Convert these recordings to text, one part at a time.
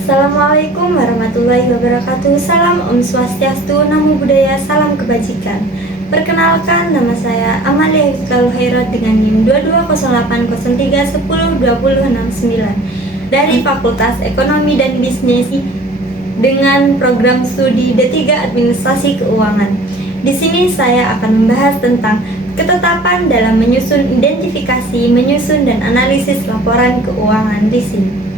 Assalamualaikum warahmatullahi wabarakatuh. Salam Om Swastiastu, Namo Buddhaya, salam kebajikan. Perkenalkan, nama saya Amalia Hifdzaul Khairat dengan NIM 220803102069 dari Fakultas Ekonomi dan Bisnis dengan program studi D3 Administrasi Keuangan. Di sini saya akan membahas tentang ketetapan dalam menyusun identifikasi, menyusun dan analisis laporan keuangan leasing.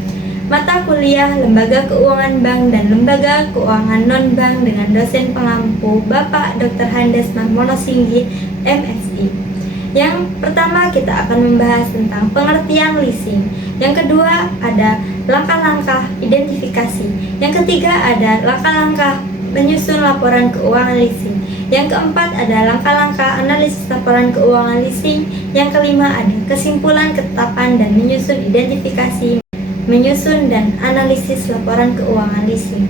Mata kuliah Lembaga Keuangan Bank dan Lembaga Keuangan Non-Bank dengan dosen pengampu Bapak Dr. Handes Marmonosinggi, MSI. Yang pertama kita akan membahas tentang pengertian leasing. Yang kedua ada langkah-langkah identifikasi. Yang ketiga ada langkah-langkah menyusun laporan keuangan leasing. Yang keempat ada langkah-langkah analisis laporan keuangan leasing. Yang kelima ada kesimpulan, ketetapan, dan menyusun identifikasi, menyusun dan analisis laporan keuangan leasing.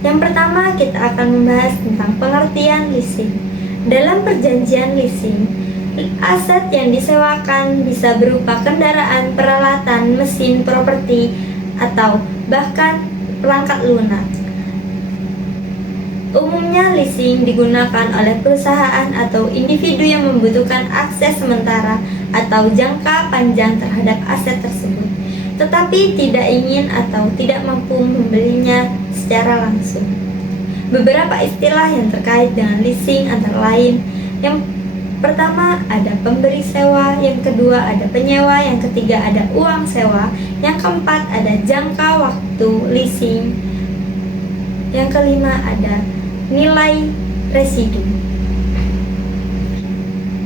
Yang pertama kita akan membahas tentang pengertian leasing. Dalam perjanjian leasing, aset yang disewakan bisa berupa kendaraan, peralatan, mesin, properti, atau bahkan perangkat lunak. Umumnya leasing digunakan oleh perusahaan atau individu yang membutuhkan akses sementara atau jangka panjang terhadap aset tersebut, tetapi tidak ingin atau tidak mampu membelinya secara langsung. Beberapa istilah yang terkait dengan leasing antara lain: yang pertama ada pemberi sewa, yang kedua ada penyewa, yang ketiga ada uang sewa, yang keempat ada jangka waktu leasing, yang kelima ada nilai residu.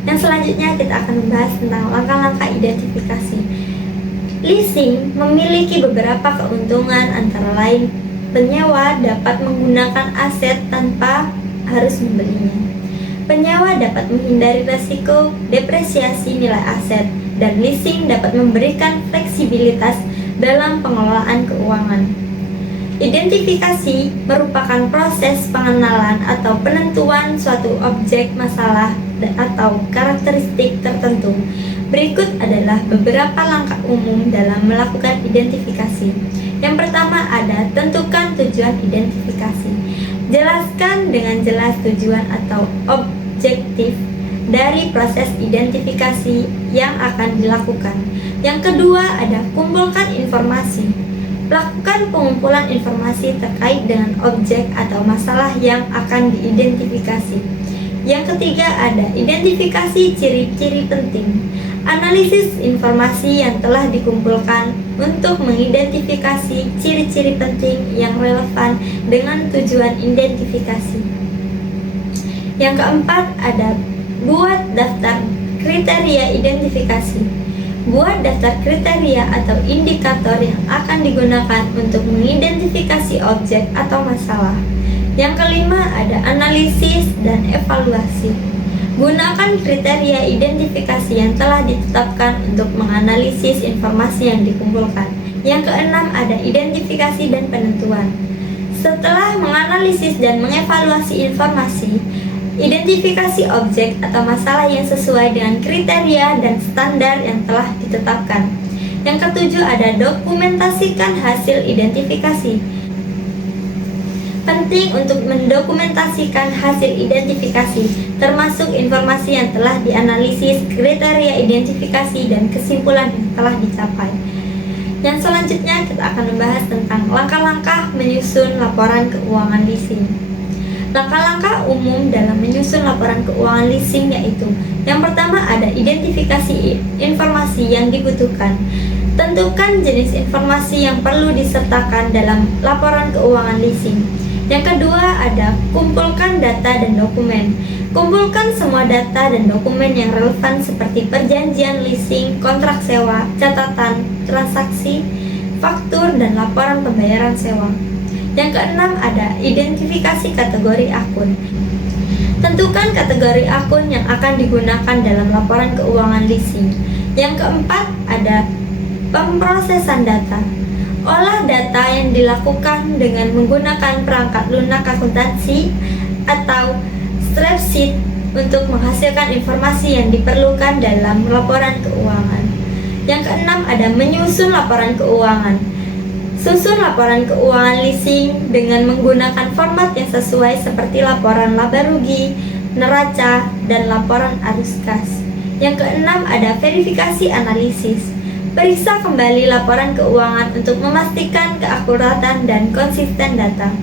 Yang selanjutnya kita akan membahas tentang langkah-langkah identifikasi. Leasing memiliki beberapa keuntungan, antara lain penyewa dapat menggunakan aset tanpa harus membelinya. Penyewa dapat menghindari risiko depresiasi nilai aset, dan leasing dapat memberikan fleksibilitas dalam pengelolaan keuangan. Identifikasi merupakan proses pengenalan atau penentuan suatu objek, masalah, atau karakteristik tertentu. Berikut adalah beberapa langkah umum dalam melakukan identifikasi. Yang pertama ada tentukan tujuan identifikasi. Jelaskan dengan jelas tujuan atau objektif dari proses identifikasi yang akan dilakukan. Yang kedua ada kumpulkan informasi. Lakukan pengumpulan informasi terkait dengan objek atau masalah yang akan diidentifikasi. Yang ketiga ada identifikasi ciri-ciri penting. Analisis informasi yang telah dikumpulkan untuk mengidentifikasi ciri-ciri penting yang relevan dengan tujuan identifikasi. Yang keempat ada buat daftar kriteria identifikasi. Buat daftar kriteria atau indikator yang akan digunakan untuk mengidentifikasi objek atau masalah. Yang kelima ada analisis dan evaluasi. Gunakan kriteria identifikasi yang telah ditetapkan untuk menganalisis informasi yang dikumpulkan. Yang keenam ada identifikasi dan penentuan. Setelah menganalisis dan mengevaluasi informasi, identifikasi objek atau masalah yang sesuai dengan kriteria dan standar yang telah ditetapkan. Yang ketujuh ada dokumentasikan hasil identifikasi. Penting untuk mendokumentasikan hasil identifikasi, termasuk informasi yang telah dianalisis, kriteria identifikasi, dan kesimpulan yang telah dicapai. Yang selanjutnya kita akan membahas tentang langkah-langkah menyusun laporan keuangan leasing. Langkah-langkah umum dalam menyusun laporan keuangan leasing yaitu: yang pertama ada identifikasi informasi yang dibutuhkan. Tentukan jenis informasi yang perlu disertakan dalam laporan keuangan leasing. Yang kedua ada kumpulkan data dan dokumen. Kumpulkan semua data dan dokumen yang relevan seperti perjanjian leasing, kontrak sewa, catatan transaksi, faktur, dan laporan pembayaran sewa. Yang keenam ada identifikasi kategori akun. Tentukan kategori akun yang akan digunakan dalam laporan keuangan leasing. Yang keempat ada pemrosesan data. Olah data yang dilakukan dengan menggunakan perangkat lunak akuntansi atau spreadsheet untuk menghasilkan informasi yang diperlukan dalam laporan keuangan. Yang keenam ada menyusun laporan keuangan. Susun laporan keuangan leasing dengan menggunakan format yang sesuai seperti laporan laba rugi, neraca, dan laporan arus kas. Yang keenam ada verifikasi analisis. Periksa kembali laporan keuangan untuk memastikan keakuratan dan konsisten data.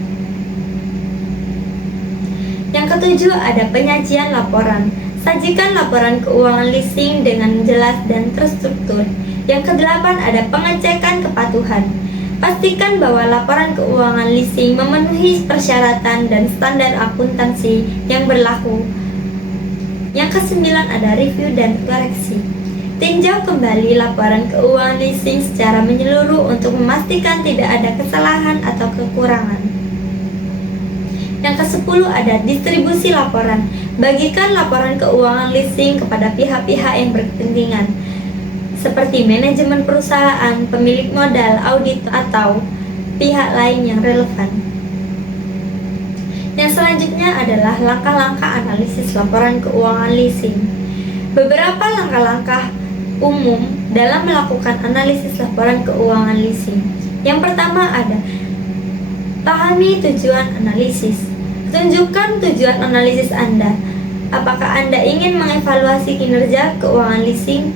Yang ketujuh ada penyajian laporan. Sajikan laporan keuangan leasing dengan jelas dan terstruktur. Yang kedelapan ada pengecekan kepatuhan. Pastikan bahwa laporan keuangan leasing memenuhi persyaratan dan standar akuntansi yang berlaku. Yang kesembilan ada review dan koreksi. Tinjau kembali laporan keuangan leasing secara menyeluruh untuk memastikan tidak ada kesalahan atau kekurangan. Yang ke-10 ada distribusi laporan. Bagikan laporan keuangan leasing kepada pihak-pihak yang berkepentingan, seperti manajemen perusahaan, pemilik modal, audit, atau pihak lain yang relevan. Yang selanjutnya adalah langkah-langkah analisis laporan keuangan leasing. Beberapa langkah-langkah umum dalam melakukan analisis laporan keuangan leasing. Yang pertama ada pahami tujuan analisis. Tunjukkan tujuan analisis Anda. Apakah Anda ingin mengevaluasi kinerja keuangan leasing,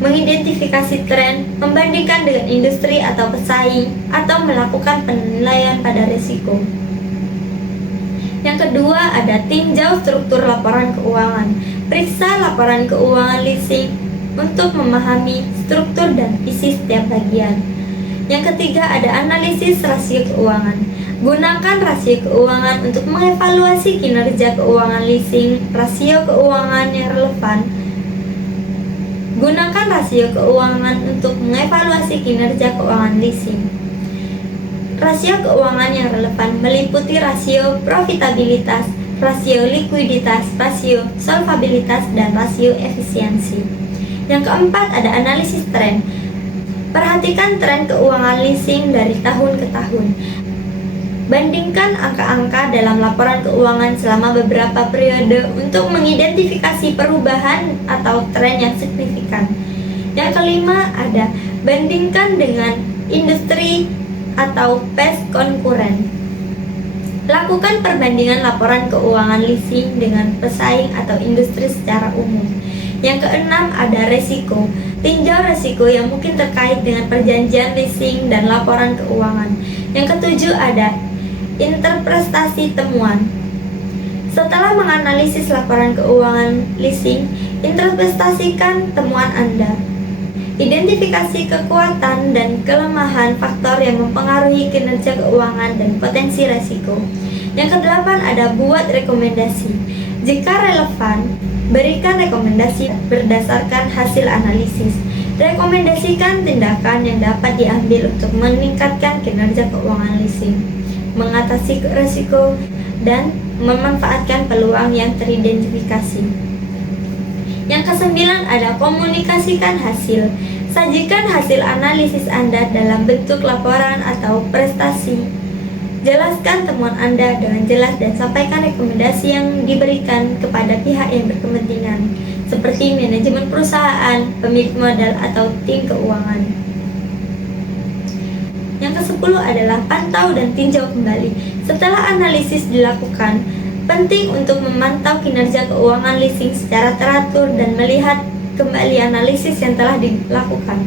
mengidentifikasi tren, membandingkan dengan industri atau pesaing, atau melakukan penilaian pada risiko? Yang kedua ada tinjau struktur laporan keuangan. Periksa laporan keuangan leasing untuk memahami struktur dan isi setiap bagian. Yang ketiga ada analisis rasio keuangan. Gunakan rasio keuangan untuk mengevaluasi kinerja keuangan leasing. Rasio keuangan yang relevan. Gunakan rasio keuangan untuk mengevaluasi kinerja keuangan leasing. Rasio keuangan yang relevan meliputi rasio profitabilitas, rasio likuiditas, rasio solvabilitas, dan rasio efisiensi. Yang keempat ada analisis tren. Perhatikan tren keuangan leasing dari tahun ke tahun. Bandingkan angka-angka dalam laporan keuangan selama beberapa periode untuk mengidentifikasi perubahan atau tren yang signifikan. Yang kelima ada bandingkan dengan industri atau peers konkuren. Lakukan perbandingan laporan keuangan leasing dengan pesaing atau industri secara umum. Yang keenam ada resiko. Tinjau resiko yang mungkin terkait dengan perjanjian leasing dan laporan keuangan. Yang ketujuh ada interpretasi temuan. Setelah menganalisis laporan keuangan leasing, interpretasikan temuan Anda. Identifikasi kekuatan dan kelemahan faktor yang mempengaruhi kinerja keuangan dan potensi resiko. Yang kedelapan ada buat rekomendasi. Jika relevan, berikan rekomendasi berdasarkan hasil analisis. Rekomendasikan tindakan yang dapat diambil untuk meningkatkan kinerja keuangan leasing, mengatasi risiko, dan memanfaatkan peluang yang teridentifikasi. Yang kesembilan ada komunikasikan hasil. Sajikan hasil analisis Anda dalam bentuk laporan atau prestasi. Jelaskan temuan Anda dengan jelas dan sampaikan rekomendasi yang diberikan kepada pihak yang berkepentingan, seperti manajemen perusahaan, pemilik modal, atau tim keuangan. Yang ke-10 adalah pantau dan tinjau kembali. Setelah analisis dilakukan, penting untuk memantau kinerja keuangan leasing secara teratur dan melihat kembali analisis yang telah dilakukan.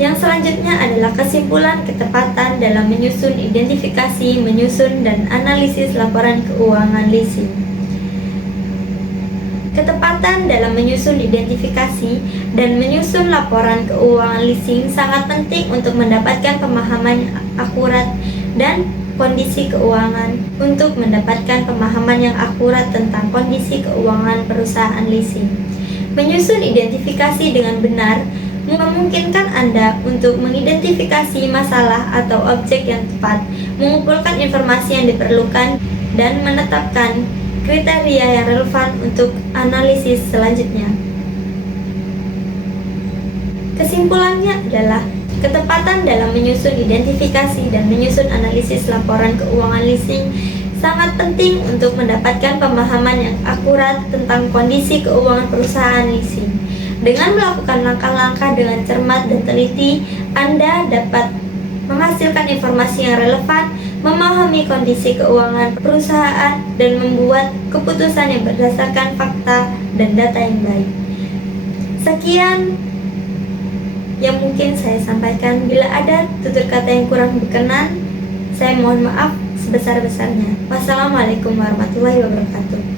Yang selanjutnya adalah kesimpulan ketepatan dalam menyusun identifikasi, menyusun, dan analisis laporan keuangan leasing. Ketepatan dalam menyusun identifikasi dan menyusun laporan keuangan leasing sangat penting untuk mendapatkan pemahaman akurat dan kondisi keuangan. Untuk mendapatkan pemahaman yang akurat tentang kondisi keuangan perusahaan leasing, menyusun identifikasi dengan benar memungkinkan Anda untuk mengidentifikasi masalah atau objek yang tepat, mengumpulkan informasi yang diperlukan, dan menetapkan kriteria yang relevan untuk analisis selanjutnya. Kesimpulannya adalah ketepatan dalam menyusun identifikasi dan menyusun analisis laporan keuangan leasing sangat penting untuk mendapatkan pemahaman yang akurat tentang kondisi keuangan perusahaan leasing. Dengan melakukan langkah-langkah dengan cermat dan teliti, Anda dapat menghasilkan informasi yang relevan, memahami kondisi keuangan perusahaan, dan membuat keputusan yang berdasarkan fakta dan data yang baik. Sekian yang mungkin saya sampaikan. Bila ada tutur kata yang kurang berkenan, saya mohon maaf sebesar-besarnya. Wassalamualaikum warahmatullahi wabarakatuh.